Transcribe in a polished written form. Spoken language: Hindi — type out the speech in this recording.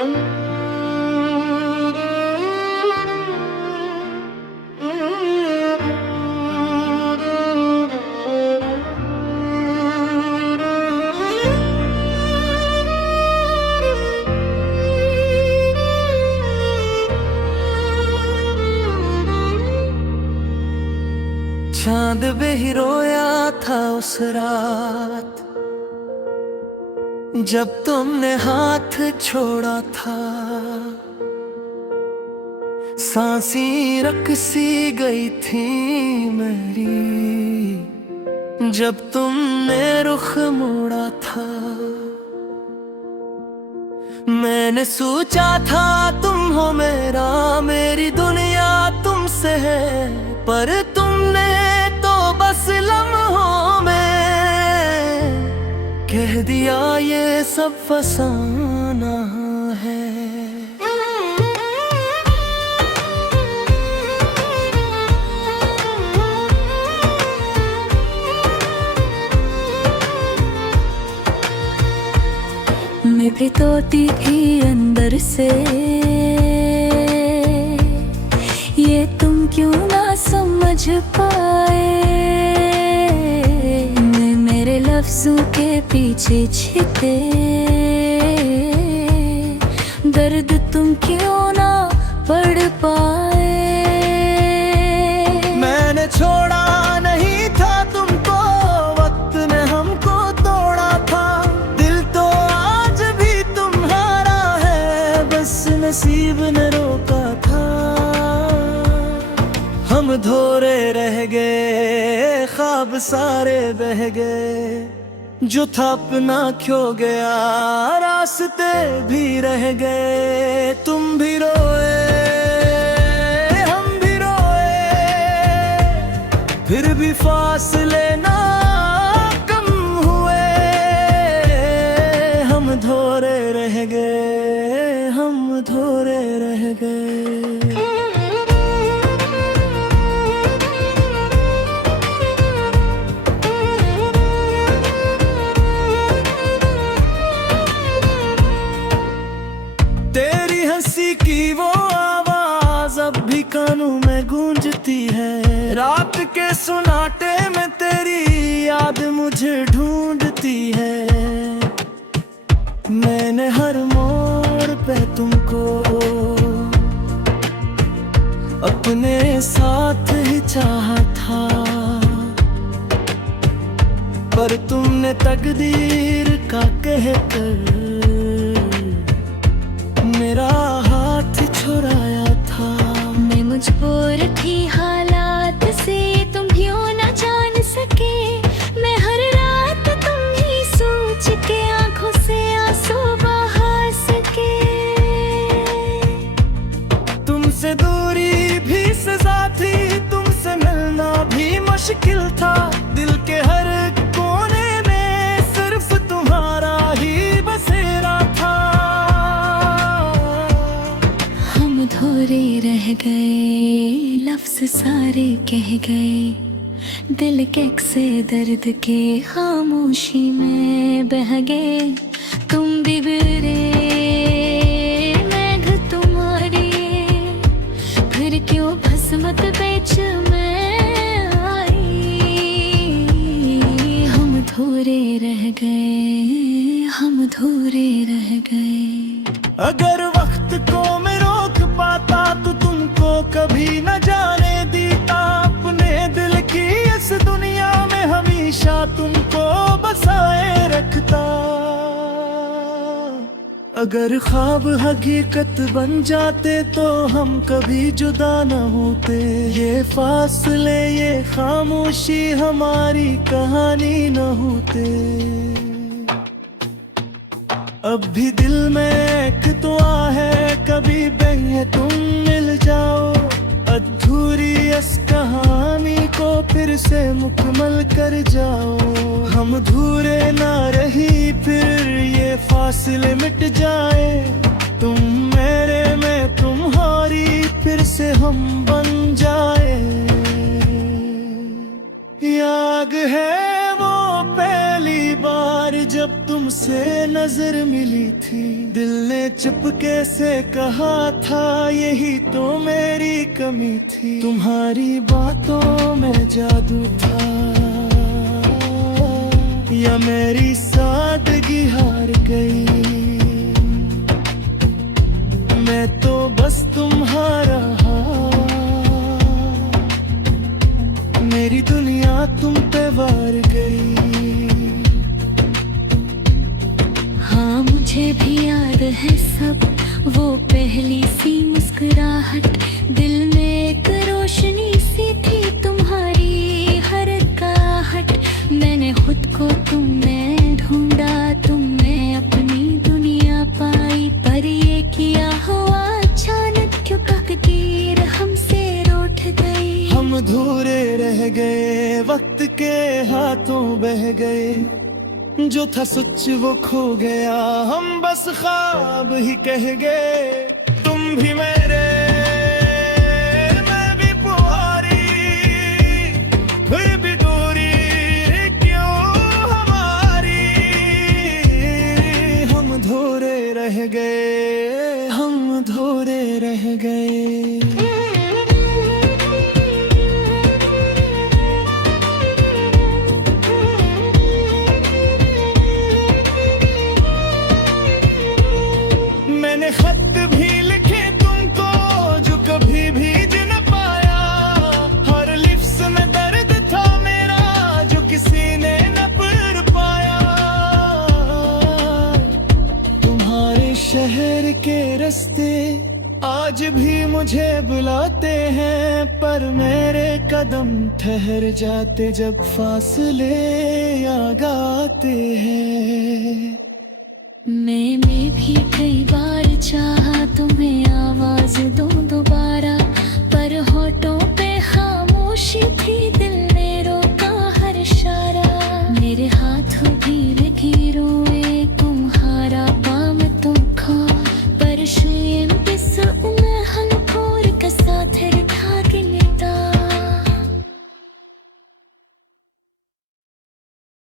चांद भी रोया था उस रात जब तुमने हाथ छोड़ा था। सांसें रकसी गई थी मेरी जब तुमने रुख मोड़ा था। मैंने सोचा था तुम हो मेरा, मेरी दुनिया तुमसे है, पर तुमने तो बस लम्हों में कह दिया ये सब फसाना है। मैं भी तोती थी अंदर से, ये तुम क्यों ना समझ पाए। मैं मेरे लफ्जों के पीछे छिपे, दर्द तुम क्यों ना पढ़ पाए। मैंने छोड़ा नहीं था तुमको, वक्त ने हमको तोड़ा था। दिल तो आज भी तुम्हारा है, बस नसीब ने रोका था। हम धोरे रह गए, ख्वाब सारे बह गए, जो था अपना खो गया, रास्ते भी रह गए। तुम भी रोए, हम भी रोए, फिर भी फासले ना कम हुए। हम धोरे रह गए, हम धोरे रह गए। तेरी हंसी की वो आवाज अब भी कानों में गूंजती है। रात के सुनाटे में तेरी याद मुझे ढूंढती है। मैंने हर मोड़ पे तुमको अपने साथ ही चाहा था, पर तुमने तकदीर का कहकर मेरा हाथ छुड़ाया था। मैं मजबूर थी हालात से, तुम क्यों ना जान सके। मैं हर रात तुम ही सोच के आंखों से आंसू बहा सके। तुमसे दूरी भी सजा थी, तुमसे मिलना भी मुश्किल था। दिल के हर कोने में सिर्फ तुम्हारा ही बसेरा था। धोरे रह गए, लफ्ज सारे कह गए, दिल के से दर्द के खामोशी में बह गए। तुम बिगड़े मेघ तुम्हारी, फिर क्यों भस्मत बेच मैं आई। हम धोरे रह गए, हम धोरे रह गए। अगर वक्त को मैं रोक पाता तो तुमको कभी न जाने देता। अपने दिल की इस दुनिया में हमेशा तुमको बसाए रखता। अगर ख्वाब हकीकत बन जाते तो हम कभी जुदा न होते। ये फासले, ये खामोशी हमारी कहानी न होते। अब भी दिल में एक दुआ है, कभी बहन तुम मिल जाओ। अधूरी इस कहानी को फिर से मुकम्मल कर जाओ। हम धूरे ना रही, फिर ये फासले मिट जाए। तुम मेरे में तुम्हारी, फिर से हम बन जाए। याद है वो पहली बार जब तुमसे नजर मिली थी। थी। दिल ने चुपके से कहा था यही तो मेरी कमी थी। तुम्हारी बातों में जादू था या मेरी सादगी हार गई। मैं तो बस तुम्हारा, मेरी दुनिया तुम पे वार गई। हाँ मुझे भी याद है सब, वो पहली सी मुस्कुराहट। दिल में एक रोशनी सी थी तुम्हारी हर आहट। मैंने खुद को तुम में ढूंढा, तुम में अपनी दुनिया पाई। पर ये किया हुआ अचानक, क्यों तकदीर हमसे रूठ गई। हम अधूरे रह गए, वक्त के हाथों बह गए। जो था सच वो खो गया, हम बस ख्वाब ही कह गए। तुम भी मेरे, मैं भी तुम्हारी, फिर भी दूरी क्यों हमारी। हम अधूरे रह गए, हम अधूरे रह गए। मैंने खत भी लिखे तुमको जो कभी भीज न पाया। हर लिफ्स में दर्द था मेरा जो किसी ने न पढ़ पाया। तुम्हारे शहर के रास्ते आज भी मुझे बुलाते हैं, पर मेरे कदम ठहर जाते जब फासले याद आते हैं। मैंने भी कई बार